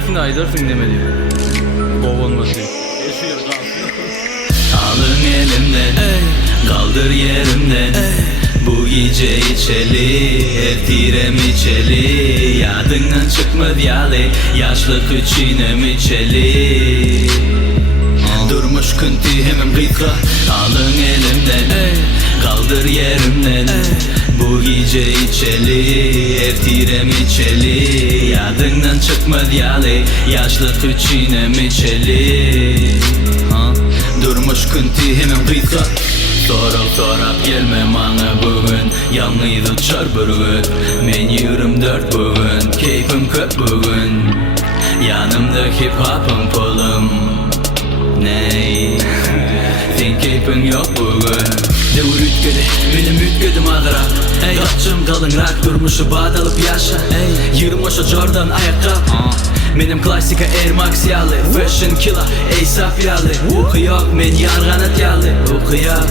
Delfin aydırsın demedi. Kovulmasın. Alın elimden, kaldır yerimden. Bu gece içeli, ertirem içeli. Yadından çıkmadı yali, yaşlık içinem içeli. Durmuş kunti hemen gıytka. Alın elimden, kaldır yerimden. Bu gece içeli, ertirem içeli. Yadından çıkmadı yali, yaşlık içinem içeli. Durmuş kunti hemen gıytka. Sorap gelme bana bugün, yalnız uçar bir gün. Men 24 bugün, keyfim köp bugün. Yanımda hip hop'um pulum. Ney? Sen keyfin yok bugün. Devur ütkedi, benim ütkedim adara. Kaçım kalın rak durmuşu badalıp yaşa. 20 Jordan ayakkabı. Benim klasika Air Max yalı. Fashion killer, A$AP yalı. Uku yok, men yarganat yalı. Uku yok.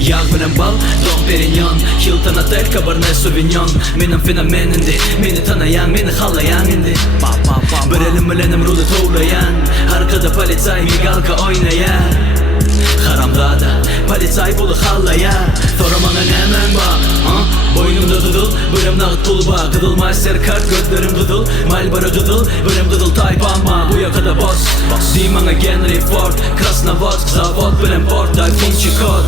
Yağ bilen bal, Dom Perignon. Hilton Hotel, Cabernet Sauvignon. Benim fenomenindi, beni tanıyan, beni hallayan indi. Bir elim bilenim rulet oğlayan. Arkada politsay, migalka oynayan. Haramda da politsay bulu hallaya. Soramana hemen bak, boynumda kızıl, bölüm nağıt tulba. Kızıl master kart, gözlerim kızıl. Malbara kızıl, bölüm kızıl taypanma. Bu yakada boss, Dimana Henry Ford. Krasnovodsk, zavod bilen port, Da Vinci kod.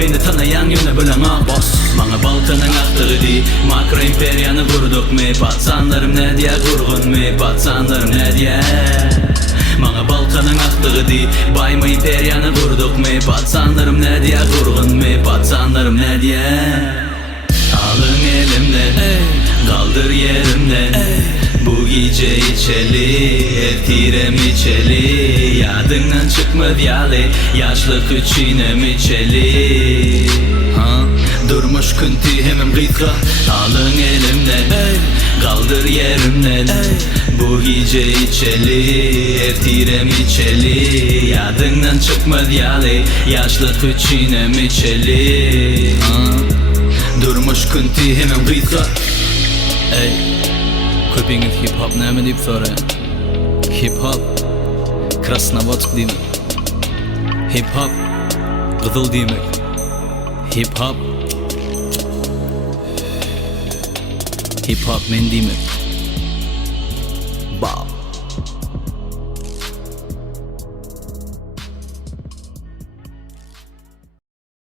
Beni tanıyan yöne bilen boss. Bana baltanın aktığı di, makro imperiyanı kurduk mi? Patsanlarım ne diye kurgun mi? Patsanlarım ne diye? Bana Balkanın aktığı di, bayma imperiyanı kurduk mi? Patsanlarım ne diye kurgun mi? Patsanlarım ne diye? Alın elimden, kaldır yerimden. Bu gece içeli, ertirem içeli. Yadından çıkmadı yali, yaşlık içinem içeli. Durmuş kunti hemen gıytka. Alın elimden, kaldır yerimden. Bu gece içeli, ertirem içeli. Yadından çıkmadı yali, yaşlık içinem içeli. Durmuş kunti hemen gıytka. Köpüngüz hip hop näme deyip sorayan? Hip hop Krasnovodsk demek. Hip hop kızıl demek. Hip hop men demek. Bam.